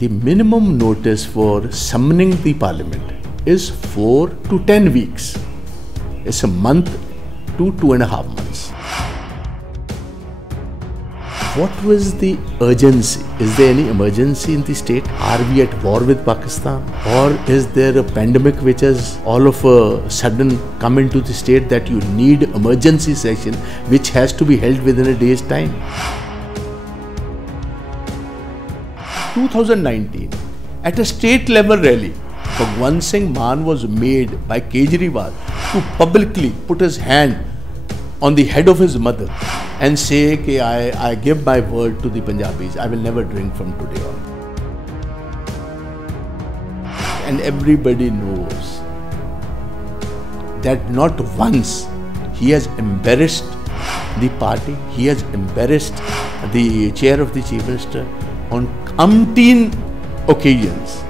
the minimum notice for summoning the parliament is 4 to 10 weeks. It's a month to 2.5 months. What was the urgency? Is there any emergency in the state? Are we at war with Pakistan? Or is there a pandemic which has all of a sudden come into the state that you need emergency session which has to be held within a day's time? 2019, at a state level rally, Bhagwant Mann was made by Kejriwal to publicly put his hand on the head of his mother and say, okay, I give my word to the Punjabis, I will never drink from today on. And everybody knows that not once he has embarrassed the party, he has embarrassed the chair of the Chief Minister on umpteen occasions.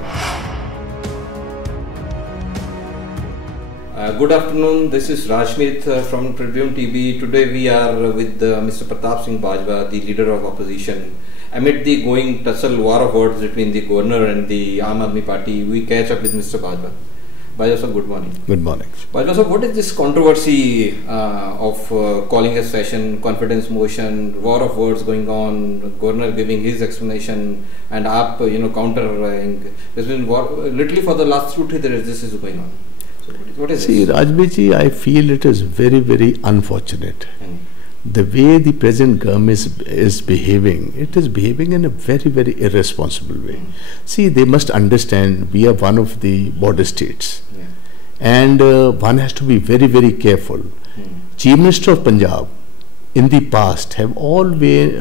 Good afternoon, this is Rashmit from Tribune TV. Today we are with Mr. Partap Singh Bajwa, the leader of opposition. Amid the going tussle war of words between the governor and the Aam Aadmi Party, we catch up with Mr. Bajwa. Bajwa sir, good morning. Good morning. Bajwa sir, what is this controversy of calling a session, confidence motion, war of words going on, governor giving his explanation and AAP, countering? There's been war, literally for the last 2-3 days this is going on. What is See, Rajbiji, I feel it is very, very unfortunate. The way the present government is behaving, it is behaving in a very, very irresponsible way. See, they must understand we are one of the border states. And one has to be very, very careful. Chief Minister of Punjab in the past have always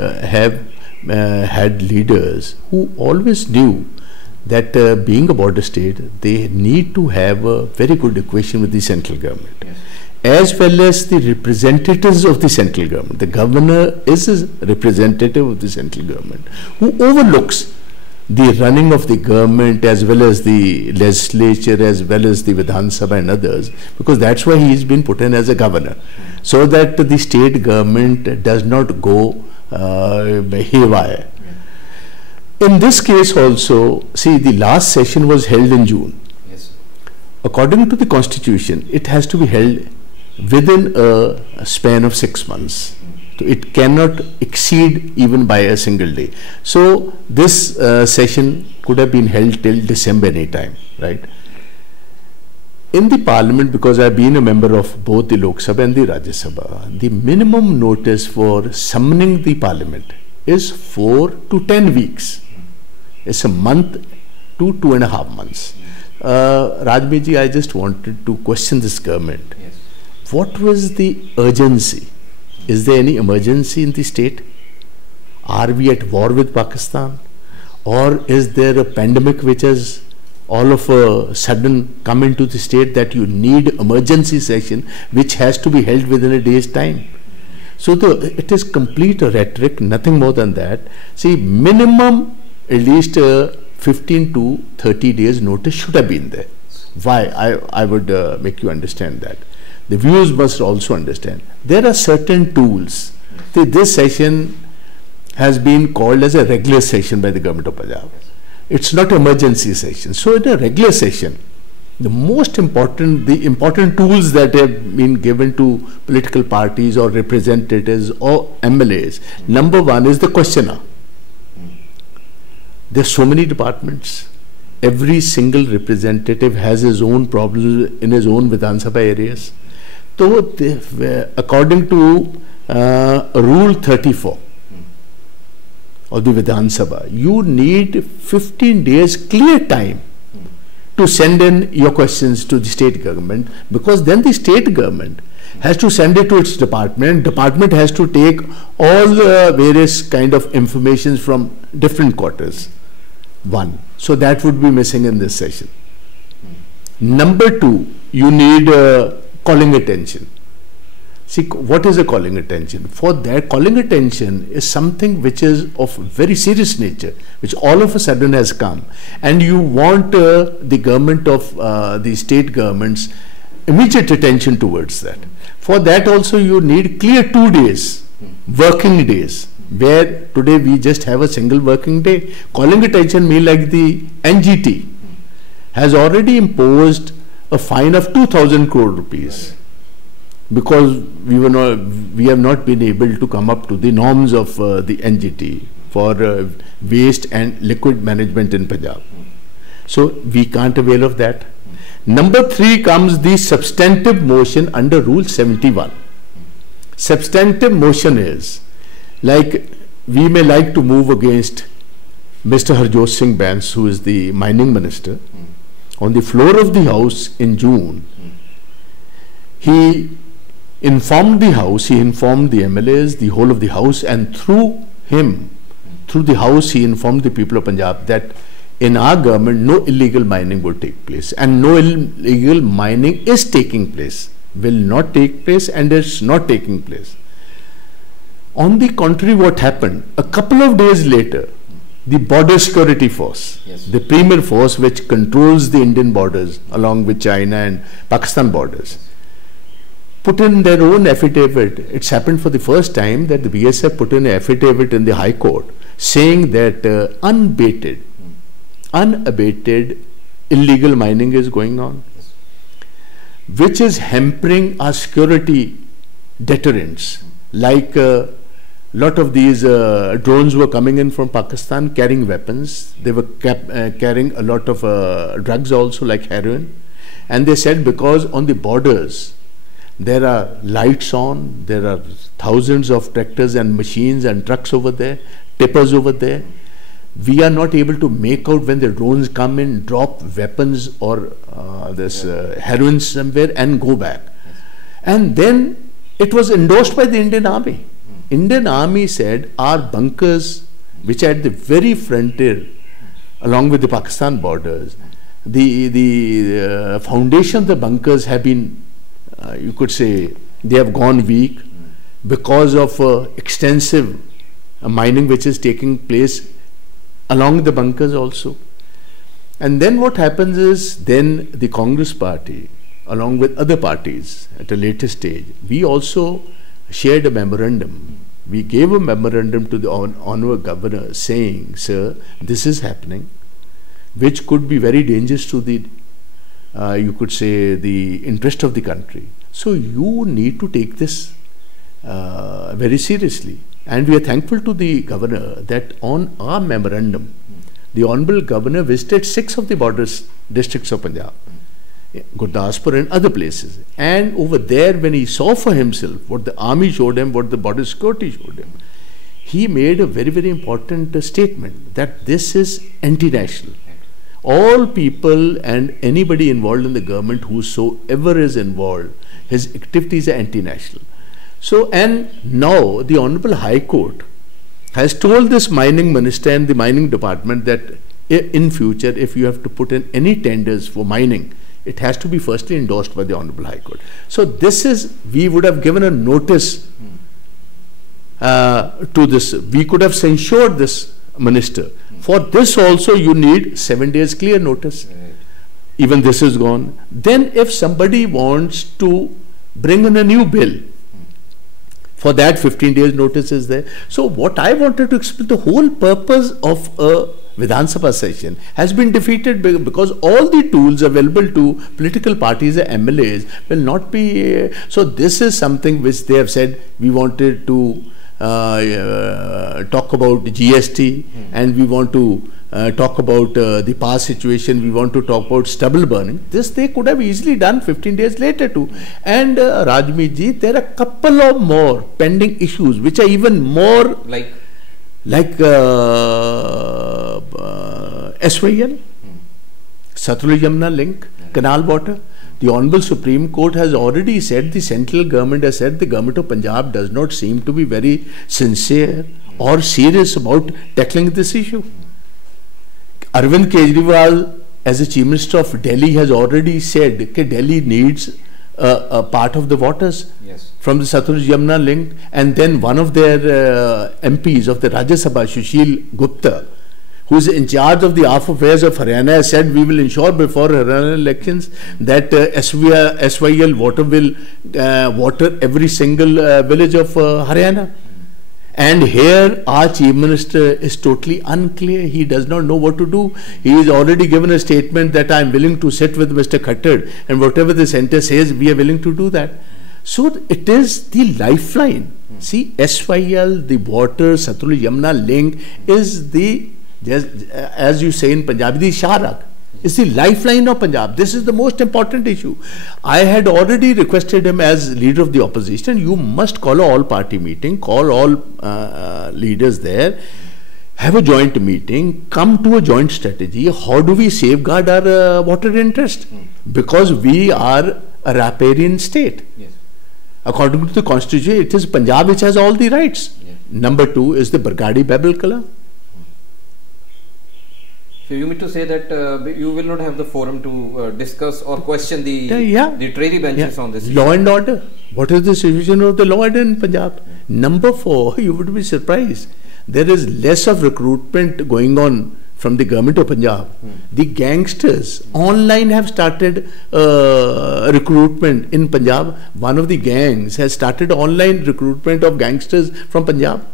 had leaders who always knew that being a border state, they need to have a very good equation with the central government, as well as the representatives of the central government. The governor is a representative of the central government who overlooks the running of the government as well as the legislature as well as the Vidhan Sabha and others, because that's why he has been put in as a governor, so that the state government does not go haywire. In this case also, see, the last session was held in June. Yes. According to the constitution, it has to be held within a span of 6 months. So it cannot exceed even by a single day. So this session could have been held till December any time, right? In the parliament, because I've been a member of both the Lok Sabha and the Rajya Sabha, the minimum notice for summoning the parliament is 4 to 10 weeks. It's a month to 2.5 months. Rajbiji, I just wanted to question this government. Yes. What was the urgency? Is there any emergency in the state? Are we at war with Pakistan? Or is there a pandemic which has all of a sudden come into the state that you need emergency session which has to be held within a day's time? So it is complete rhetoric, nothing more than that. See, minimum at least 15 to 30 days notice should have been there. Why? I would make you understand that. The viewers must also understand. There are certain tools. See, this session has been called as a regular session by the government of Punjab. It's not emergency session. So in a regular session, the important tools that have been given to political parties or representatives or MLAs, number one is the questioner. There are so many departments. Every single representative has his own problems in his own Vidhan Sabha areas. So, according to Rule 34 of the Vidhan Sabha, you need 15 days clear time to send in your questions to the state government, because then the state government has to send it to its department. Department has to take all the various kind of information from different quarters. One. So that would be missing in this session. Number two, you need calling attention. See, what is a calling attention? For that, calling attention is something which is of very serious nature, which all of a sudden has come, and you want the government of the state governments immediate attention towards that. For that also you need clear 2 days, working days, where today we just have a single working day. Calling attention me like the NGT has already imposed a fine of 2,000 crore rupees because we have not been able to come up to the norms of the NGT for waste and liquid management in Punjab. So we can't avail of that. Number 3 comes the substantive motion under Rule 71. Substantive motion is like we may like to move against Mr. Harjot Singh Bans, who is the mining minister. On the floor of the House in June, he informed the House, he informed the MLAs, the whole of the House, and through him, through the House, he informed the people of Punjab that in our government no illegal mining would take place, and no illegal mining is taking place, will not take place, and is not taking place. On the contrary, what happened? A couple of days later, the border security force, the premier force which controls the Indian borders along with China and Pakistan borders, put in their own affidavit. It's happened for the first time that the BSF put in an affidavit in the High Court saying that unabated illegal mining is going on, which is hampering our security deterrents. Like lot of these drones were coming in from Pakistan carrying weapons. They were carrying a lot of drugs also, like heroin. And they said because on the borders there are lights on, there are thousands of tractors and machines and trucks over there, tippers over there, we are not able to make out when the drones come in, drop weapons or heroin somewhere and go back. And then it was endorsed by the Indian Army. Indian Army said our bunkers, which are at the very frontier along with the Pakistan borders, the foundation of the bunkers have been, you could say, they have gone weak because of extensive mining which is taking place along the bunkers also. And then what happens is, then the Congress party along with other parties at a later stage, we also shared a memorandum. We gave a memorandum to the Honourable Governor saying, sir, this is happening, which could be very dangerous to the, you could say, the interest of the country. So you need to take this very seriously. And we are thankful to the Governor that on our memorandum, the Honourable Governor visited 6 of the border districts of Punjab, Gurdaspur and other places. And over there, when he saw for himself what the army showed him, what the border security showed him, he made a very, very important statement that this is anti-national. All people and anybody involved in the government, whosoever is involved, his activities are anti-national. So, and now the Honourable High Court has told this mining minister and the mining department that in future, if you have to put in any tenders for mining, it has to be firstly endorsed by the Honourable High Court. So this is, we would have given a notice to this, we could have censured this minister. For this also you need 7 days clear notice. Even this is gone. Then if somebody wants to bring in a new bill, for that 15 days notice is there. So what I wanted to explain, the whole purpose of a Vidhan Sabha session has been defeated because all the tools available to political parties and MLAs will not be. So this is something which they have said we wanted to talk about GST and we want to talk about the past situation, we want to talk about stubble burning. This they could have easily done 15 days later too. And Rajmeet ji, there are a couple of more pending issues which are even more like SYL, Satluj Yamuna link, canal water. The Honourable Supreme Court has already said, the central government has said, the government of Punjab does not seem to be very sincere or serious about tackling this issue. Arvind Kejriwal, as the Chief Minister of Delhi, has already said that Delhi needs a part of the waters from the Satluj Yamuna link. And then one of their MPs of the Rajya Sabha, Sushil Gupta, who is in charge of the Armed Affairs of Haryana, has said we will ensure before Haryana elections that SYL water will water every single village of Haryana. And here our Chief Minister is totally unclear. He does not know what to do. He has already given a statement that I am willing to sit with Mr. Khattar, and whatever the centre says, we are willing to do that. So it is the lifeline. See, SYL, the water, Satluj Yamuna link is the, as you say in Punjabi, the Sharak. It's the lifeline of Punjab. This is the most important issue. I had already requested him as leader of the opposition, you must call an all-party meeting, call all leaders there, have a joint meeting, come to a joint strategy. How do we safeguard our water interest? Because we are a riparian state. Yes. According to the constitution, it is Punjab which has all the rights. Yes. Number 2 is the Bargadi Babel Kala. So you mean to say that you will not have the forum to discuss or question the treasury benches on this issue? Law and order. What is the situation of the law and order in Punjab? Number 4, you would be surprised. There is less of recruitment going on from the government of Punjab. The gangsters online have started recruitment in Punjab. One of the gangs has started online recruitment of gangsters from Punjab.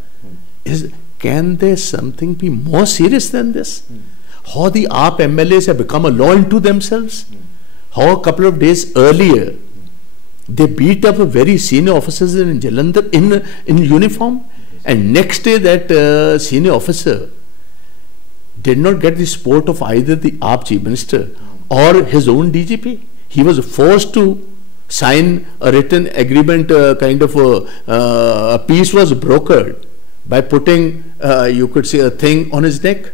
Can there something be more serious than this? How the AAP MLAs have become a law unto themselves. How a couple of days earlier they beat up a very senior officers in Jalandhar in uniform, and next day that senior officer did not get the support of either the AAP Chief Minister or his own DGP. He was forced to sign a written agreement, kind of a peace was brokered by putting, you could say, a thing on his neck.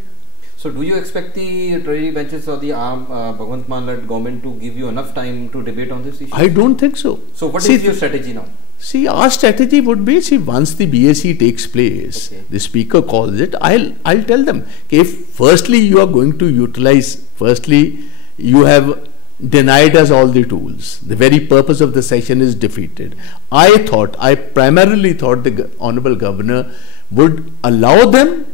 So do you expect the treasury benches or the Bhagwant Mann led government to give you enough time to debate on this issue? I don't think so. So what is your strategy now? See, our strategy would be, see, once the BSc takes place, the speaker calls it, I'll tell them, if firstly you are going to utilize, firstly you have denied us all the tools, the very purpose of the session is defeated. I primarily thought the Honorable Governor would allow them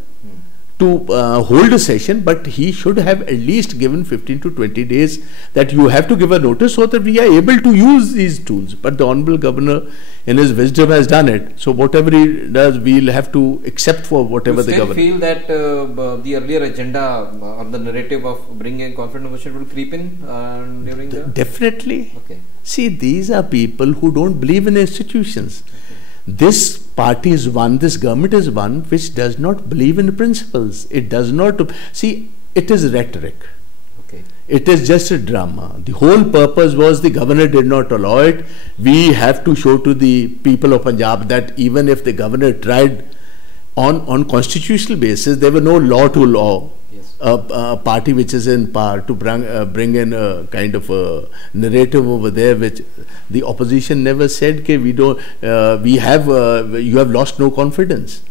to hold a session, but he should have at least given 15 to 20 days that you have to give a notice so that we are able to use these tools. But the Honorable Governor in his wisdom has done it. So whatever he does, we'll have to accept for whatever the governor. You still feel that the earlier agenda or the narrative of bringing confidence motion will creep in during the... Definitely. Okay. See, these are people who don't believe in institutions. This party is one, this government is one which does not believe in principles. It does not, see, it is rhetoric. Okay. It is just a drama. The whole purpose was the governor did not allow it. We have to show to the people of Punjab that even if the governor tried on constitutional basis, there were no law to law. A party which is in power to bring in a kind of a narrative over there, which the opposition never said that we don't, you have lost no confidence.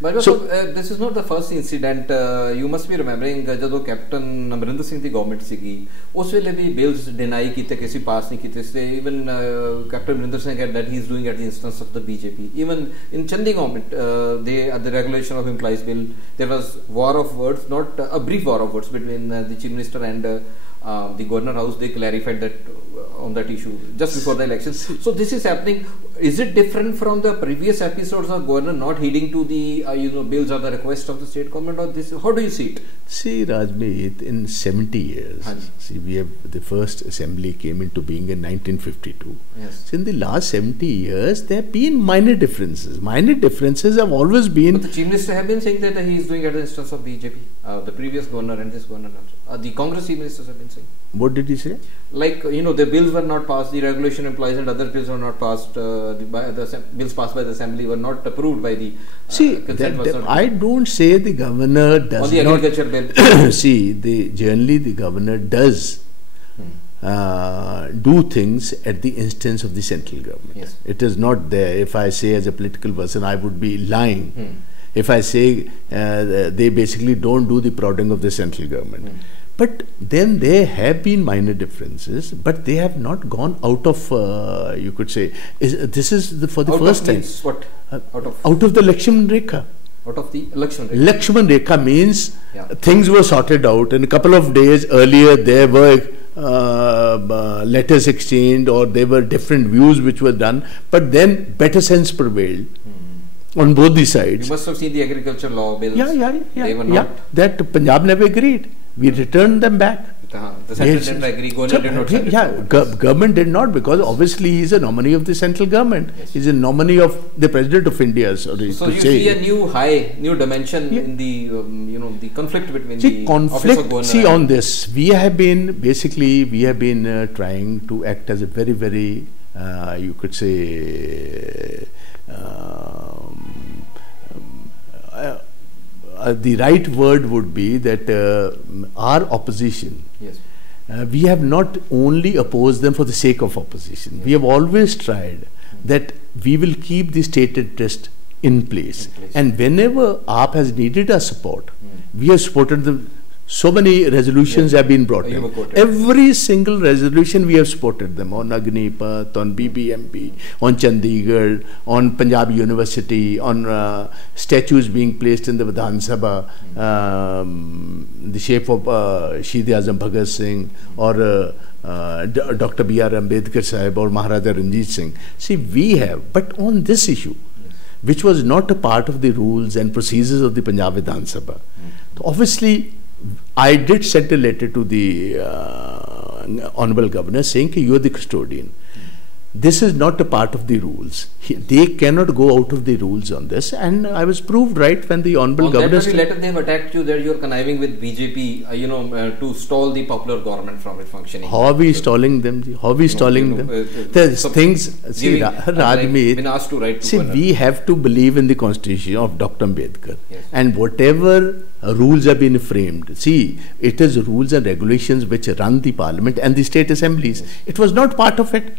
But so, this is not the first incident. You must be remembering when Captain Amrinder Singh the government sigi, us wele bhi bills deny kite, kisi pass nahi kite. Even Captain Amrinder Singh said that he is doing at the instance of the BJP. Even in Chandigarh government, at the regulation of employees bill, there was war of words, not a brief war of words between the Chief Minister and the Governor House. They clarified that on that issue just before the elections. So this is happening. Is it different from the previous episodes of Governor not heeding to the bills or the request of the state government, or this? How do you see it? See, Rajmeet, in 70 years, see, we have the first assembly came into being in 1952. Yes. So in the last 70 years, there have been minor differences. Minor differences have always been. But the Chief Minister have been saying that he is doing at the instance of BJP, the previous governor and this governor also. The Congress Chief Ministers have been saying. What did he say? Like, the bills were not passed, the regulation employees and other bills were not passed, the bills passed by the assembly were not approved by the I don't say the governor does on the not. Agriculture bill. See, generally the governor does do things at the instance of the central government. Yes. It is not there. If I say as a political person, I would be lying. If I say they basically don't do the prodding of the central government. But then there have been minor differences, but they have not gone out of, you could say, this is for the out first time. What? Out of the Lakshman Rekha. Out of the Lakshman Rekha. Lakshman Rekha means things were sorted out, and a couple of days earlier there were letters exchanged, or there were different views which were done, but then better sense prevailed. on both the sides. You must have seen the agriculture law bills. Yeah. They were not. That Punjab never agreed. We returned them back. The central didn't agree. Government did not send it. Government did not, because obviously he is a nominee of the central government. Yes. He is a nominee of the President of India. So you see a new dimension in the the conflict between the office of governor. On this, we have been trying to act as a very, very you could say the right word would be that our opposition. Yes. We have not only opposed them for the sake of opposition. Yes. We have always tried that we will keep the state interest in place. And whenever AAP has needed our support, we have supported them. So many resolutions have been brought in. Every single resolution we have supported them on Agnipat, on BBMP, on Chandigarh, on Punjab University, on statues being placed in the Vidhan Sabha, the shape of Shahid Azam Bhagat Singh, or Dr. B.R. Ambedkar Sahib, or Maharaja Ranjit Singh. See, we have, but on this issue, which was not a part of the rules and procedures of the Punjab Vidhan Sabha, obviously, I did send a letter to the Honorable Governor saying that you are the custodian. This is not a part of the rules. They cannot go out of the rules on this, and I was proved right when the Honorable Governor... On that very letter they have attacked you that you are conniving with BJP, to stall the popular government from its functioning. How are we stalling them? How are we stalling them? There's things... See, Rajmeet, see, we have to believe in the constitution of Dr. Ambedkar. Yes. And whatever rules have been framed, see, it is rules and regulations which run the parliament and the state assemblies. Yes. It was not part of it.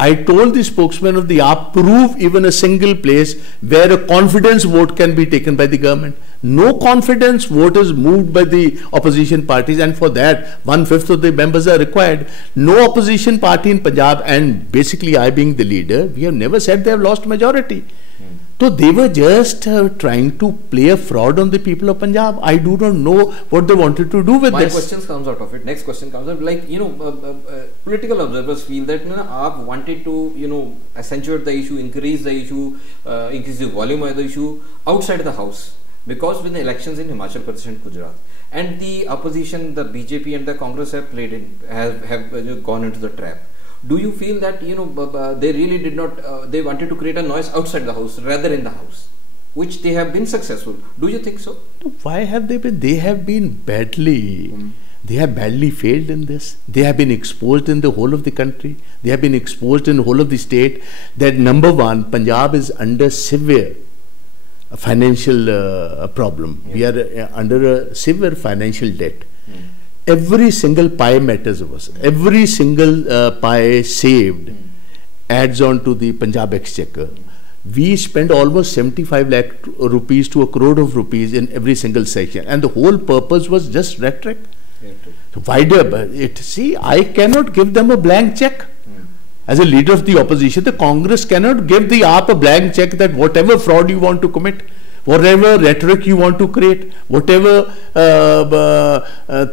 I told the spokesman of the AAP, prove even a single place where a confidence vote can be taken by the government. No confidence vote is moved by the opposition parties, and for that 1/5 of the members are required. No opposition party in Punjab, and basically I being the leader, we have never said they have lost majority. So they were just trying to play a fraud on the people of Punjab. I do not know what they wanted to do with this. My question comes out of it. Next question comes out. Like, political observers feel that AAP wanted to, accentuate the issue, increase the issue, increase the volume of the issue outside the house. Because with the elections in Himachal Pradesh and Gujarat, and the opposition, the BJP and the Congress have have gone into the trap. Do you feel that they really did not? They wanted to create a noise outside the house rather in the house, which they have been successful. Do you think so? Why have they been? They have been badly. They have badly failed in this. They have been exposed in the whole of the country. They have been exposed in the whole of the state. That number one, Punjab is under severe financial problem. Yes. We are under a severe financial debt. Every single pie matters of us. Every single pie saved adds on to the Punjab exchequer. We spend almost 75 lakh rupees to 1 crore of rupees in every single section, and the whole purpose was just rhetoric. So why do it? See, I cannot give them a blank check. As a leader of the opposition, the Congress cannot give the AAP a blank check that whatever fraud you want to commit, whatever rhetoric you want to create, whatever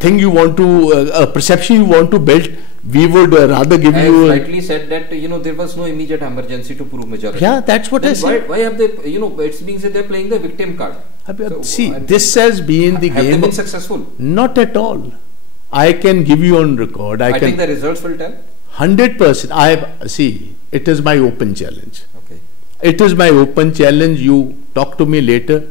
thing you want to, perception you want to build, we would rather give you... I rightly said that, there was no immediate emergency to prove majority. Yeah, that's what I said. Why have they, it's being said they're playing the victim card. So, see, this has been the game... Have they been successful? Not at all. I can give you on record. I think the results will tell. 100%. See, it is my open challenge. Okay. It is my open challenge. You talk to me later.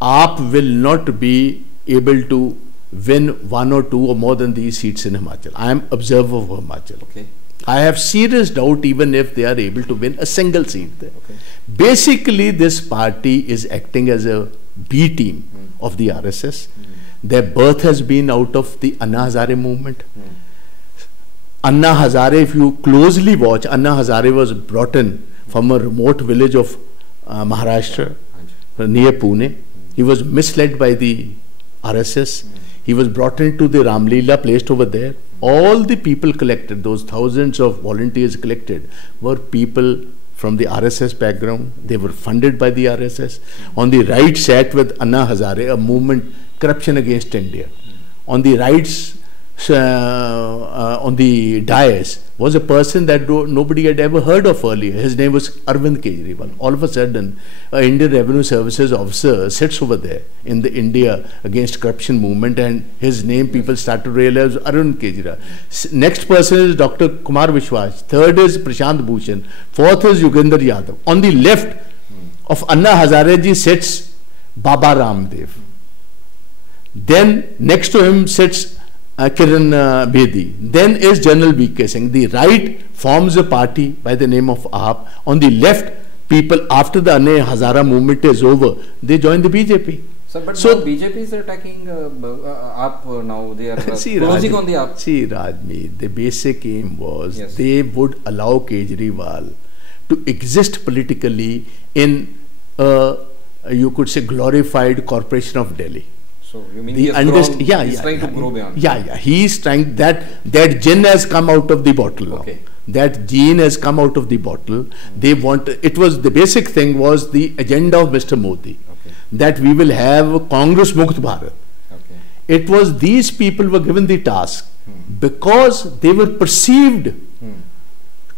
AAP will not be able to win 1 or 2 or more than these seats in Himachal. I am observer of Himachal. Okay. I have serious doubt even if they are able to win a single seat there. Okay. Basically, this party is acting as a B team of the RSS. Their birth has been out of the Anna Hazare movement. Anna Hazare, if you closely watch, Anna Hazare was brought in from a remote village of Maharashtra, near Pune. He was misled by the RSS. He was brought into the Ramleela, placed over there. All the people collected, those thousands of volunteers collected, were people from the RSS background. They were funded by the RSS. On the right sat with Anna Hazare, a movement, Corruption Against India. On the right on the dais was a person that nobody had ever heard of earlier. His name was Arvind Kejriwal. All of a sudden, an Indian Revenue Services officer sits over there in the India Against Corruption movement, and his name people start to realize Arvind Kejriwal. Next person is Dr. Kumar Vishwas. Third is Prashant Bhushan. Fourth is Yogendra Yadav. On the left of Anna Hazare ji sits Baba Ramdev. Then next to him sits Kiran Bedi. Then is General V.K. Singh. The right forms a party by the name of AAP. On the left, people after the Anna Hazara movement is over, they join the BJP. Sir, but so now BJP is attacking AAP now. They are closing on the AAP. See, Rajmi, the basic aim was they would allow Kejriwal to exist politically in you could say glorified corporation of Delhi. So you mean he's trying to grow beyond? Yeah. He's trying that gin has come out of the bottle. Okay. That gene has come out of the bottle. They want it was the basic thing was the agenda of Mr. Modi that we will have Congress Mukt Bharat. Okay. It was these people were given the task because they were perceived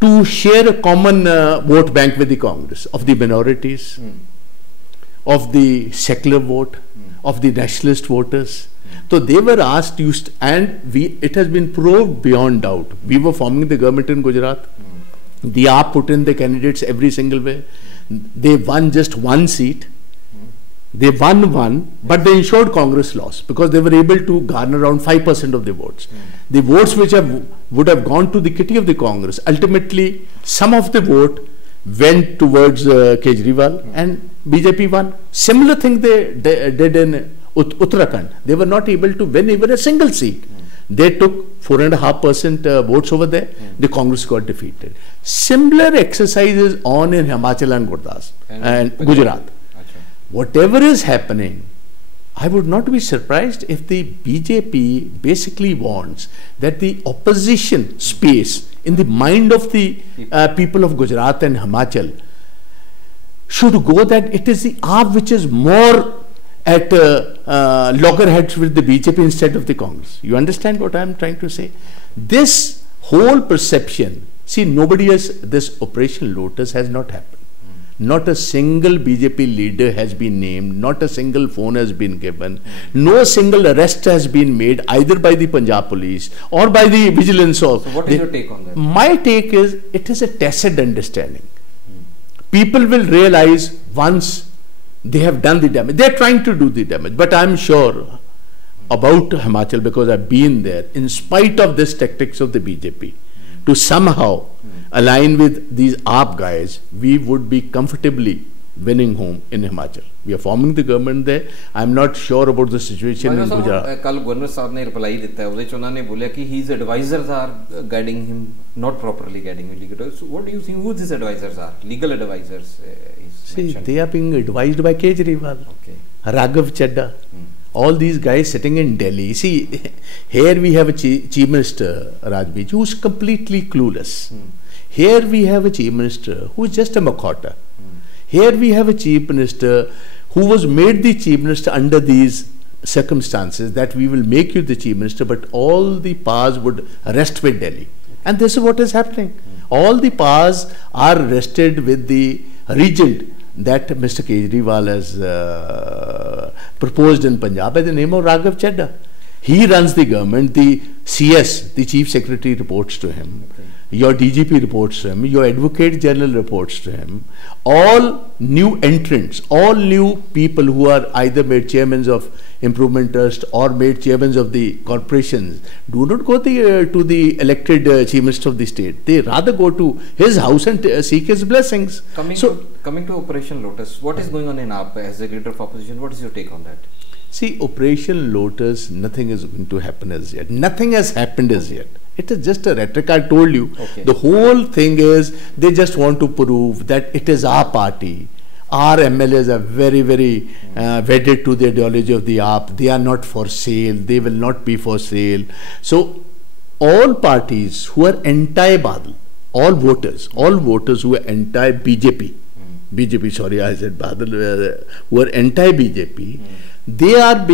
to share a common vote bank with the Congress of the minorities, of the secular vote, of the nationalist voters. So they were asked, it has been proved beyond doubt. We were forming the government in Gujarat. The AAP put in the candidates every single way. They won just one seat. They won one, but they ensured Congress lost because they were able to garner around 5% of the votes. The votes which would have gone to the kitty of the Congress, ultimately some of the vote went towards Kejriwal and BJP won. Similar thing they did in Uttarakhand. They were not able to win even a single seat. They took 4.5% votes over there. The Congress got defeated. Similar exercises on in Himachal and Gurdas and Gujarat. Whatever is happening, I would not be surprised if the BJP basically wants that the opposition space in the mind of the people of Gujarat and Himachal should go that it is the AAP which is more at loggerheads with the BJP instead of the Congress. You understand what I am trying to say? This whole perception, see, this Operation Lotus has not happened. Not a single BJP leader has been named, not a single phone has been given, no single arrest has been made either by the Punjab police or by the vigilance of... So what is your take on that? My take is, it is a tacit understanding. People will realize once they have done the damage. They are trying to do the damage. But I am sure about Himachal, because I have been there, in spite of this tactics of the BJP, to somehow align with these AAP guys, we would be comfortably winning home in Himachal. We are forming the government there. I am not sure about the situation in Gujarat. Kal Governor Sahab ne reply ditta hai. Ude chona ne bolya ki his advisors are guiding him, not properly guiding him. So what do you think? Who these advisors are? Legal advisors. See, they are being advised by Kejriwal, Raghav Chadha. All these guys sitting in Delhi. See, here we have a Chief Minister, Rajbij, who is completely clueless. Here we have a Chief Minister who is just a makhota. Here we have a Chief Minister who was made the Chief Minister under these circumstances that we will make you the Chief Minister, but all the powers would rest with Delhi. And this is what is happening. All the powers are rested with the regent that Mr. Kejriwal has proposed in Punjab by the name of Raghav Chadha. He runs the government. The CS, the Chief Secretary, reports to him. Your DGP reports to him. Your Advocate General reports to him. All new entrants, all new people who are either made chairmen of Improvement Trust or made chairmen of the corporations do not go to the elected Chief Minister of the state. They rather go to his house and seek his blessings. Coming to Operation Lotus, what is going on in AAP as a leader of opposition? What is your take on that? See, Operation Lotus, nothing is going to happen as yet. Nothing has happened as yet. It is just a rhetoric. I told you. The whole thing is they just want to prove that it is our party. Our MLAs are very, very wedded to the ideology of the AAP. They are not for sale. They will not be for sale. So, all parties who are anti-Badal, all voters who are anti-BJP, BJP, sorry, I said Badal, who are anti-BJP, they are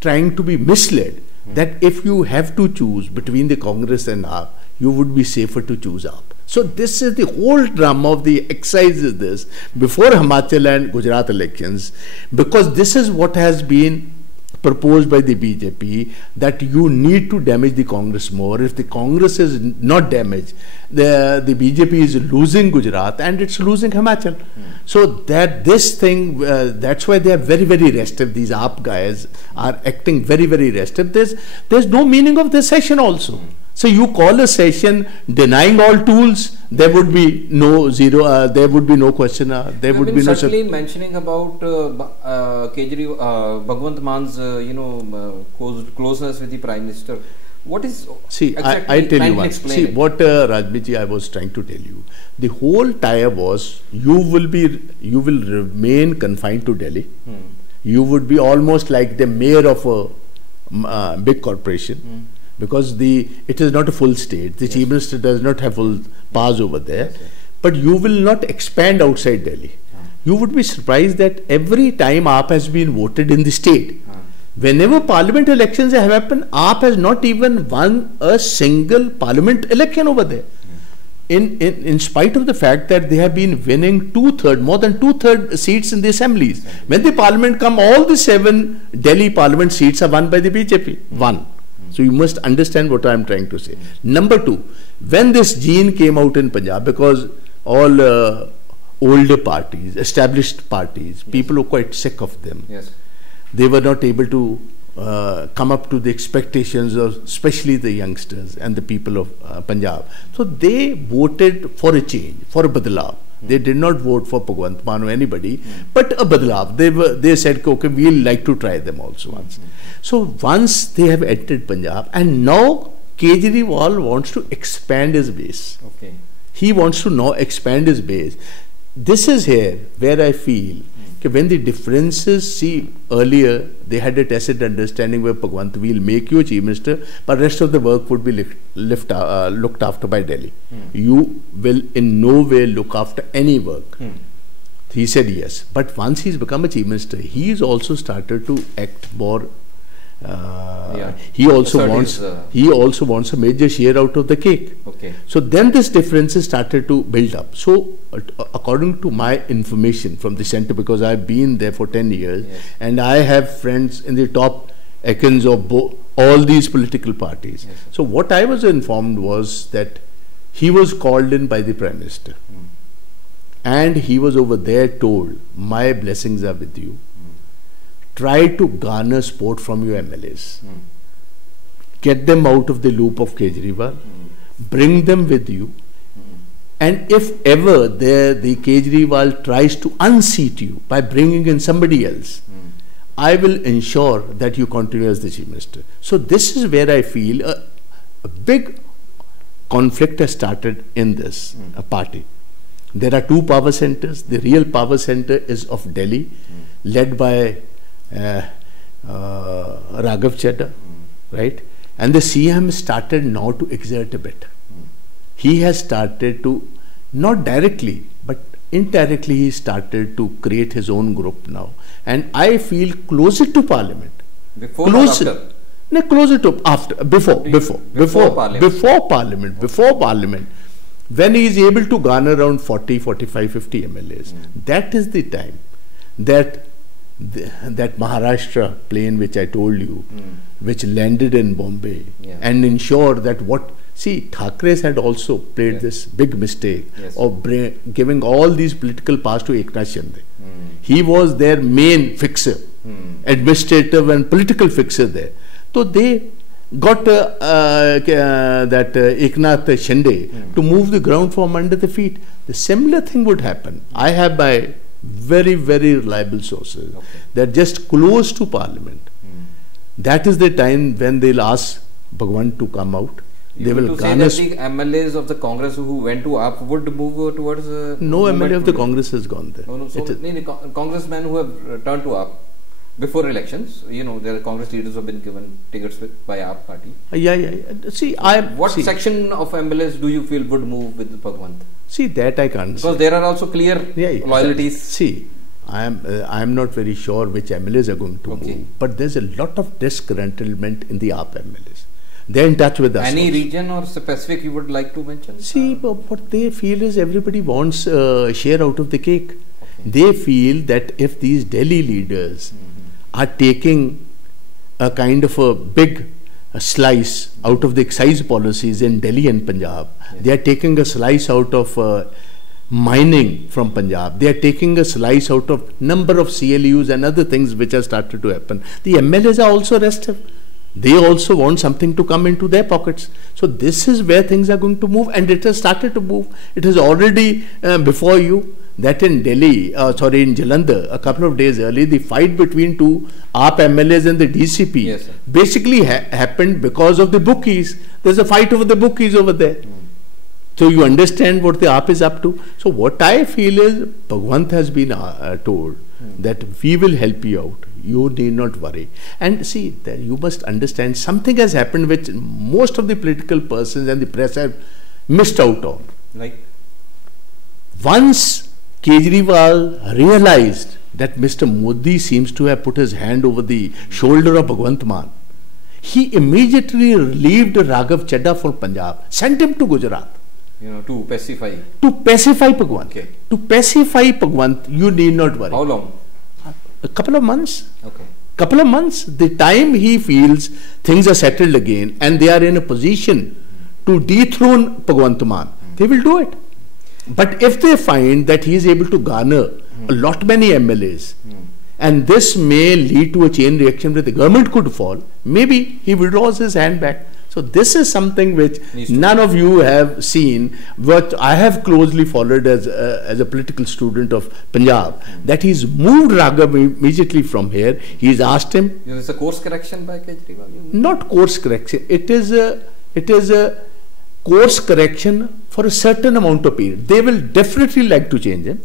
trying to be misled that if you have to choose between the Congress and AAP, you would be safer to choose AAP. So this is the whole drama of the exercise is this before Himachal and Gujarat elections, because this is what has been proposed by the BJP, that you need to damage the Congress more. If the Congress is not damaged, the BJP is losing Gujarat and it's losing Himachal. So that this thing, that's why they are very, very restive. These AAP guys are acting very, very restive. There's no meaning of this session also. So you call a session denying all tools, there would be no there would be no question. There would be no. Certainly mentioning about Bhagwant Mann's closeness with the Prime Minister. What is exactly? I tell you one. See what Rajbiji, I was trying to tell you. The whole tie was you will remain confined to Delhi. You would be almost like the mayor of a big corporation. Because it is not a full state. The Chief Minister does not have full powers over there. But you will not expand outside Delhi. You would be surprised that every time AAP has been voted in the state, whenever parliament elections have happened, AAP has not even won a single parliament election over there. In spite of the fact that they have been winning more than two-thirds seats in the assemblies. When the parliament come, all the 7 Delhi parliament seats are won by the BJP. One. So you must understand what I am trying to say. Number 2, when this gene came out in Punjab, because all older parties, established parties, people were quite sick of them. They were not able to come up to the expectations of especially the youngsters and the people of Punjab. So they voted for a change, for a badlav. They did not vote for Bhagwant Mann or anybody, but a badlav. They said, okay, we'll like to try them also once. So once they have entered Punjab, and now Kejriwal wants to expand his base. He wants to now expand his base. This is here where I feel when the differences, see, earlier they had a tacit understanding where Bhagwant will make you a Chief Minister, but rest of the work would be looked after by Delhi. You will in no way look after any work. He said yes. But once he's become a Chief Minister, he's also started to act more. He also wants a major share out of the cake. So then this differences started to build up. So according to my information from the center, because I've been there for 10 years and I have friends in the top echelons of all these political parties. So what I was informed was that he was called in by the Prime Minister and he was over there told, my blessings are with you. Try to garner support from your MLAs. Get them out of the loop of Kejriwal. Bring them with you. And if ever the Kejriwal tries to unseat you by bringing in somebody else, I will ensure that you continue as the Chief Minister. So this is where I feel a big conflict has started in this party. There are 2 power centers. The real power center is of Delhi, led by Raghav Chadha, right? And the CM started now to exert a bit. He has started to, not directly, but indirectly he started to create his own group now. And I feel closer to Parliament. Before or after? No, closer to after, before Parliament. When he is able to garner around 40, 45, 50 MLAs, that is the time that Maharashtra plane which I told you, which landed in Bombay and ensure that Thackeray's had also played this big mistake of giving all these political powers to Eknath Shinde. He was their main fixer, administrative and political fixer there. So they got that Eknath Shinde to move the ground from under the feet. The similar thing would happen. I have my very, very reliable sources. They're just close to Parliament. That is the time when they'll ask Bhagwant to come out. They will garner. Say that the MLAs of the Congress who went to AAP would move towards. No MLA of the Congress has gone there. So the congressmen who have turned to AAP before elections, the Congress leaders have been given tickets by AAP party. See, what section of MLAs do you feel would move with Bhagwant? See, that I can't because there are also clear loyalties. See, I am not very sure which MLAs are going to move, but there's a lot of disgruntlement in the AAP MLAs. They're in touch with us. Any region or specific you would like to mention? See, what they feel is everybody wants a share out of the cake. They feel that if these Delhi leaders are taking a kind of a big slice out of the excise policies in Delhi and Punjab, they are taking a slice out of mining from Punjab, they are taking a slice out of number of CLUs and other things which have started to happen. The MLAs are also restive. They also want something to come into their pockets. So this is where things are going to move, and it has started to move. It is already before you that in Delhi, in Jalandhar, a couple of days early, the fight between two AAP MLAs and the DCP basically happened because of the bookies. There's a fight over the bookies over there. So you understand what the AAP is up to. So what I feel is Bhagwant has been told that we will help you out. You need not worry. And see, that you must understand something has happened which most of the political persons and the press have missed out on. Like? Once Kejriwal realized that Mr. Modi seems to have put his hand over the shoulder of Bhagwant Mann, he immediately relieved Raghav Chadha from Punjab, sent him to Gujarat. To pacify. To pacify Bhagwant. To pacify Bhagwant, you need not worry. How long? A couple of months. Couple of months. The time he feels things are settled again and they are in a position to dethrone Bhagwant Mann, they will do it. But if they find that he is able to garner a lot many MLAs, and this may lead to a chain reaction where the government could fall, maybe he withdraws his hand back. So this is something which none of you have seen, but I have closely followed as a political student of Punjab, that he's moved Raghav immediately from here. He's asked him. It's a course correction by Kejriwal? Not course correction. It is a course correction for a certain amount of period. They will definitely like to change him.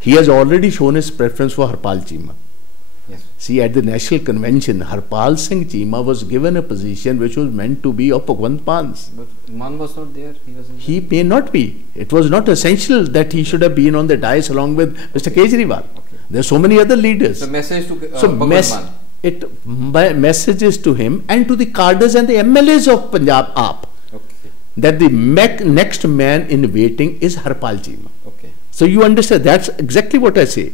He has already shown his preference for Harpal Cheema. See, at the National Convention, Harpal Singh Cheema was given a position which was meant to be of Bhagwant Mann's. But Mann was not there. He may not be. It was not essential that he should have been on the dais along with Mr. Kejriwal. There are so many other leaders. The message to Bhagwant Mann. Message is to him and to the cadres and the MLAs of Punjab AAP that the next man in waiting is Harpal Cheema. So you understand, that's exactly what I say.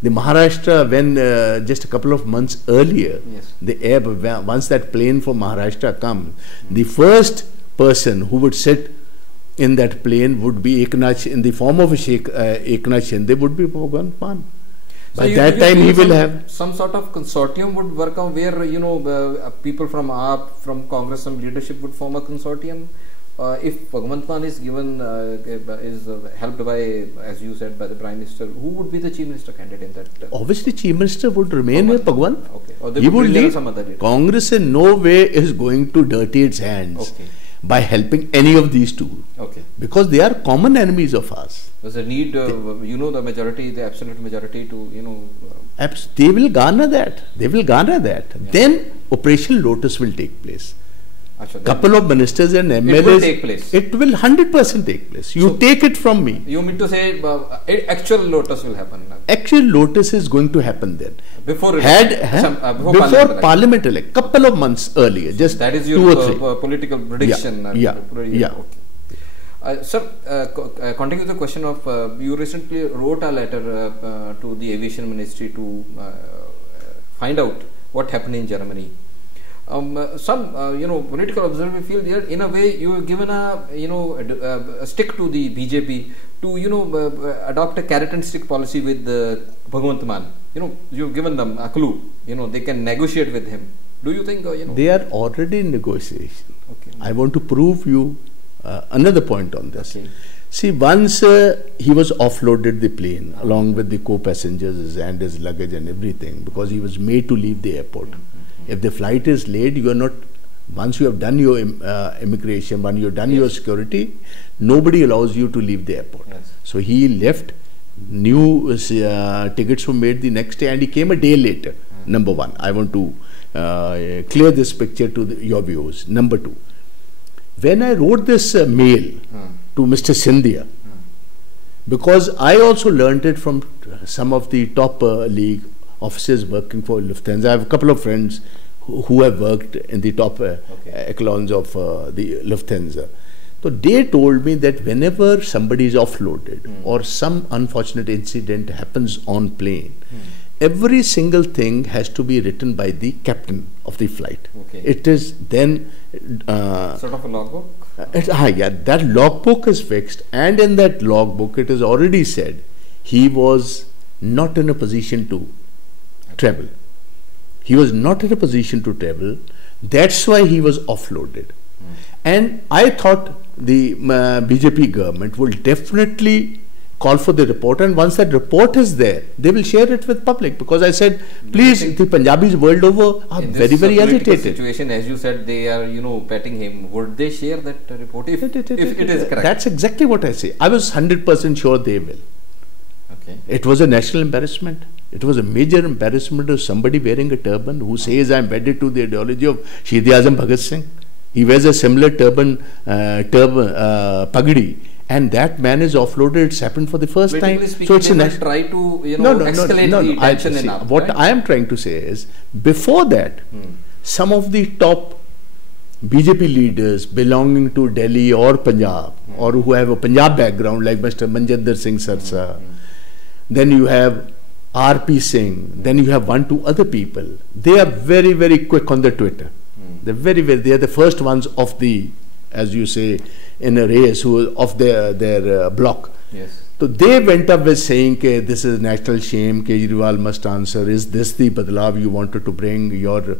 The Maharashtra, when just a couple of months earlier, once that plane from Maharashtra comes, the first person who would sit in that plane would be Eknath, in the form of a Eknath Shinde, would be Bhagwant Mann. By that time he will have some sort of consortium would work out where people from AAP, from Congress, some leadership would form a consortium. If Bhagwant Mann is given, is helped by, as you said, by the Prime Minister, who would be the Chief Minister candidate in that? Obviously, Chief Minister would remain with Bhagwant. Or they he would lead. Some other leader. Congress in no way is going to dirty its hands by helping any of these two. Because they are common enemies of us. There's a need, the majority, the absolute majority to, They will garner that. They will garner that. Then Operation Lotus will take place. Couple of ministers and MLAs. It will take place. It will 100% take place. You take it from me. You mean to say actual Lotus will happen? Actual Lotus is going to happen then. Before Parliament election. Couple of months earlier. Just that is your political prediction. Sir, continuing with the question of you recently wrote a letter to the Aviation Ministry to find out what happened in Germany. Some political observers feel there in a way you have given a stick to the BJP to adopt a carrot and stick policy with Bhagwant Mann. You've given them a clue. They can negotiate with him. Do you think they are already in negotiation? I want to prove you another point on this. See, once he was offloaded the plane along with the co-passengers and his luggage and everything, because he was made to leave the airport. If the flight is late, you are not, once you have done your immigration, when you have done your security, nobody allows you to leave the airport. So he left, new tickets were made the next day and he came a day later. Number one, I want to clear this picture to your viewers. Number two, when I wrote this mail to Mr. Scindia, Because I also learned it from some of the top league officers working for Lufthansa. I have a couple of friends who have worked in the top echelons of the Lufthansa. So they told me that whenever somebody is offloaded or some unfortunate incident happens on plane, every single thing has to be written by the captain of the flight. It is then sort of a logbook. Yeah, that logbook is fixed, and in that logbook it is already said he was not in a position to travel. He was not in a position to travel. That's why he was offloaded. And I thought the BJP government will definitely call for the report, and once that report is there, they will share it with public, because I said, please, the Punjabis world over are very, very agitated. Situation, as you said, they are, petting him. Would they share that report if it is correct? That's exactly what I say. I was 100% sure they will. It was a national embarrassment. It was a major embarrassment of somebody wearing a turban who says, I am wedded to the ideology of Shahid-e-Azam Bhagat Singh. He wears a similar turban, pagdi, and that man is offloaded. It's happened for the first time. So it's a try to escalate the tension in up. What I am trying to say is, before that, some of the top BJP leaders belonging to Delhi or Punjab, or who have a Punjab background, like Mr. Manjinder Singh Sarsa, then you have R.P. Singh, then you have 1-2 other people. They are very, very quick on the Twitter. They're they are the first ones of the, as you say, in a race, who of their block. So they went up with saying, this is national shame, Kejriwal must answer. Is this the badlav you wanted to bring? Your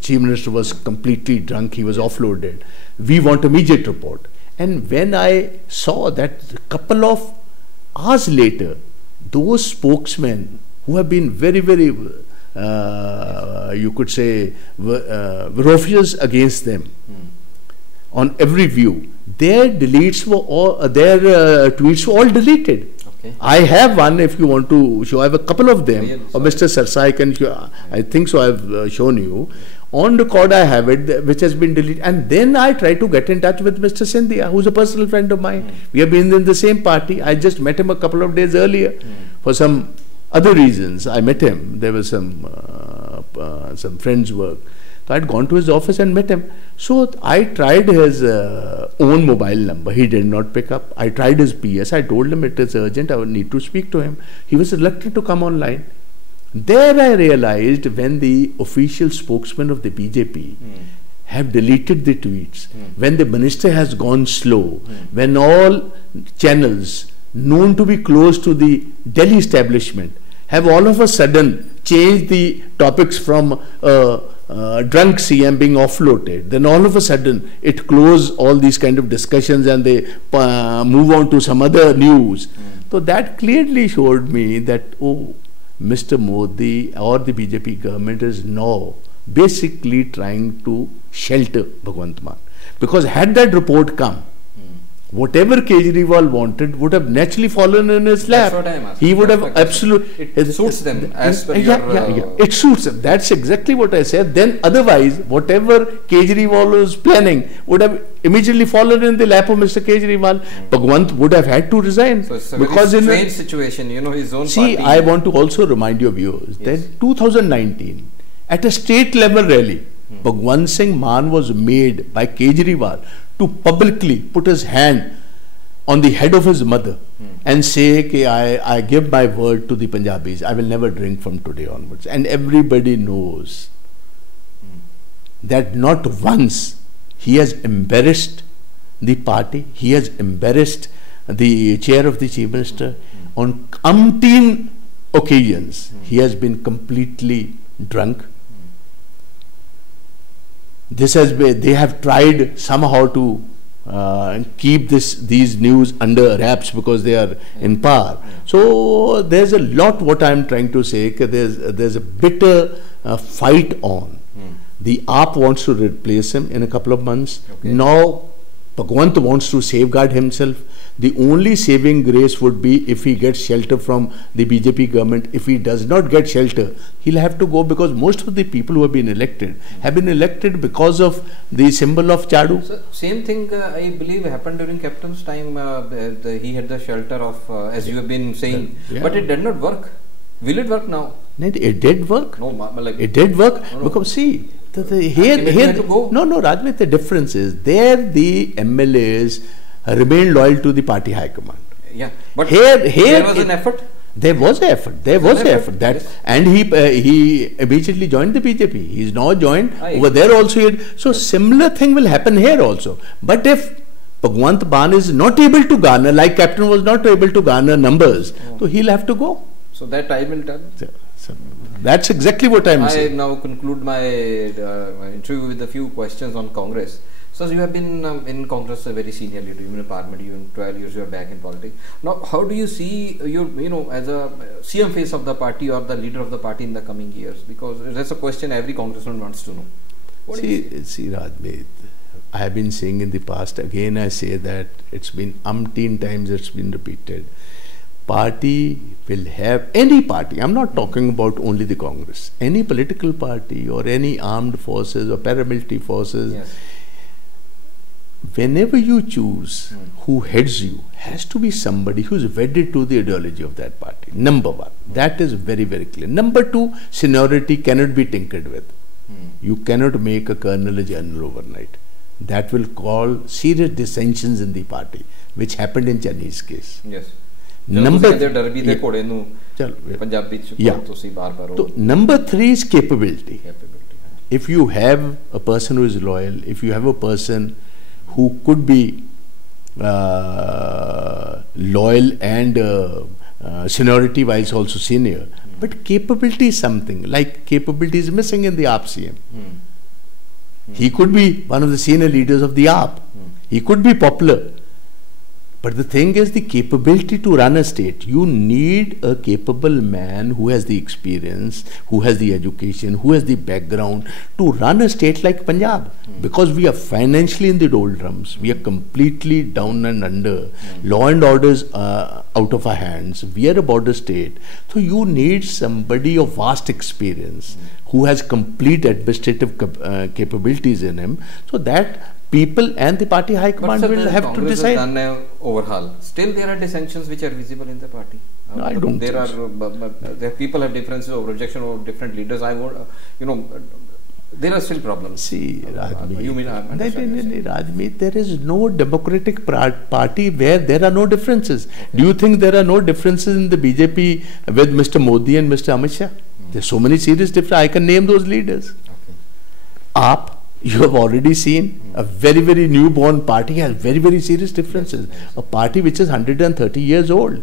chief minister was completely drunk, he was offloaded. We want immediate report. And when I saw that, a couple of hours later, those spokesmen who have been very, very you could say ferocious against them on every view, their tweets were all deleted. I have one, if you want to show. I have a couple of them. Or Mr. Sarsa, I think so. I have shown you on record. I have it, which has been deleted. And then I tried to get in touch with Mr. Scindia, who's a personal friend of mine. We have been in the same party. I just met him a couple of days earlier for some other reasons. I met him. There was some friends' work. So I had gone to his office and met him. So I tried his own mobile number. He did not pick up. I tried his PS. I told him it is urgent. I would need to speak to him. He was reluctant to come online. There I realized, when the official spokesman of the BJP have deleted the tweets, when the minister has gone slow, when all channels known to be close to the Delhi establishment have all of a sudden changed the topics from drunk CM being offloaded, then all of a sudden it closed all these kind of discussions and they move on to some other news. So that clearly showed me that, oh, Mr. Modi or the BJP government is now basically trying to shelter Bhagwant Mann. Because had that report come, whatever Kejriwal wanted would have naturally fallen in his lap. That's what I am asking. He would have absolutely... It suits them as per your... It suits them. That's exactly what I said. Then otherwise, whatever Kejriwal was planning would have immediately fallen in the lap of Mr. Kejriwal. Bhagwant would have had to resign. So it's a very strange situation, his own party... I want to also remind your viewers that 2019, at a state level rally, Bhagwant Singh Mann was made by Kejriwal to publicly put his hand on the head of his mother and say, I give my word to the Punjabis, I will never drink from today onwards. And everybody knows that not once he has embarrassed the party, he has embarrassed the chair of the chief minister. On umpteen occasions, he has been completely drunk. This has been, they have tried somehow to keep these news under wraps because they are in power. So there's a lot, what I'm trying to say, there's a bitter fight on. The AAP wants to replace him in a couple of months. Now Bhagwant wants to safeguard himself. The only saving grace would be if he gets shelter from the BJP government. If he does not get shelter, he'll have to go, because most of the people who have been elected because of the symbol of Chadu. So, same thing I believe happened during Captain's time. He had the shelter of, as you have been saying, but it did not work. Will it work now? It did work. No, like it did work. Because see, here, no, Rajmeet, the difference is there the MLAs remain loyal to the party high command. Yeah, but here there was an effort. There was an effort. There was an effort. That, yes. And he immediately joined the BJP. He is now joined over there also. So similar thing will happen here also. But if Bhagwant Mann is not able to garner, like Captain was not able to garner numbers, so he'll have to go. So that time will tell. So that's exactly what I'm saying. I now conclude my interview with a few questions on Congress. So you have been in Congress a very senior leader, even in Parliament, even 12 years you are back in politics. Now, how do you see you as a CM face of the party or the leader of the party in the coming years? Because that's a question every congressman wants to know. See, Rajmeet, I have been saying in the past, again I say that it's been umpteen times it's been repeated. Party will have, any party, I'm not talking about only the Congress, any political party or any armed forces or paramilitary forces, yes. Whenever you choose who heads you, has to be somebody who is wedded to the ideology of that party. Number one, that is very, very clear. Number two, seniority cannot be tinkered with. You cannot make a colonel a general overnight. That will cause serious dissensions in the party, which happened in Chandi's case. Yes. Number three is capability. If you have a person who is loyal, if you have a person who could be loyal and seniority wise also senior, but capability is something, like capability is missing in the AAP CM. He could be one of the senior leaders of the AAP. He could be popular. But the thing is, the capability to run a state. You need a capable man who has the experience, who has the education, who has the background to run a state like Punjab. Because we are financially in the doldrums. We are completely down and under. Law and order is out of our hands. We are a border state. So you need somebody of vast experience who has complete administrative capabilities in him. So that people and the party high command will have to decide. Has done an overhaul. Still, there are dissensions which are visible in the party. No, I don't. There people have differences of rejection of different leaders. I would, there are still problems. See, Rajmeet, you mean Rajmeet, there is no democratic party where there are no differences. Do you think there are no differences in the BJP with Mr. Modi and Mr. Amit Shah? There are so many serious differences. I can name those leaders. AAP. You have already seen a very, very newborn party has very, very serious differences. A party which is 130 years old,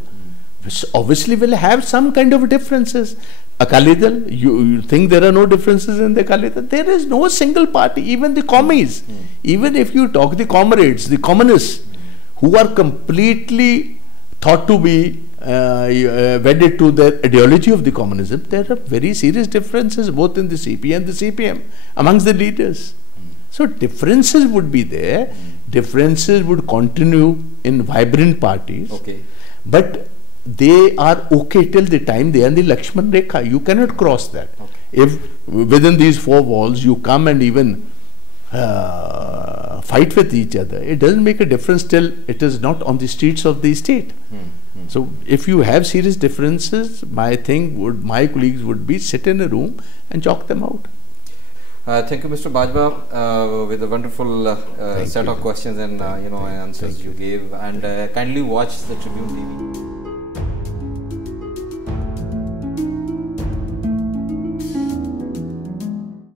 which obviously will have some kind of differences. Akali Dal, you think there are no differences in the Akali Dal? There is no single party, even the commies. Even if you talk the comrades, the communists, who are completely thought to be wedded to the ideology of the communism, there are very serious differences both in the CP and the CPM amongst the leaders. So differences would be there, differences would continue in vibrant parties, but they are okay till the time they are in the Lakshman Rekha. You cannot cross that. If within these four walls you come and even fight with each other, it doesn't make a difference till it is not on the streets of the state. So if you have serious differences, my colleagues would be sit in a room and chalk them out. Thank you, Mr. Bajwa, with a wonderful set of questions and answers you gave. And kindly watch the Tribune TV.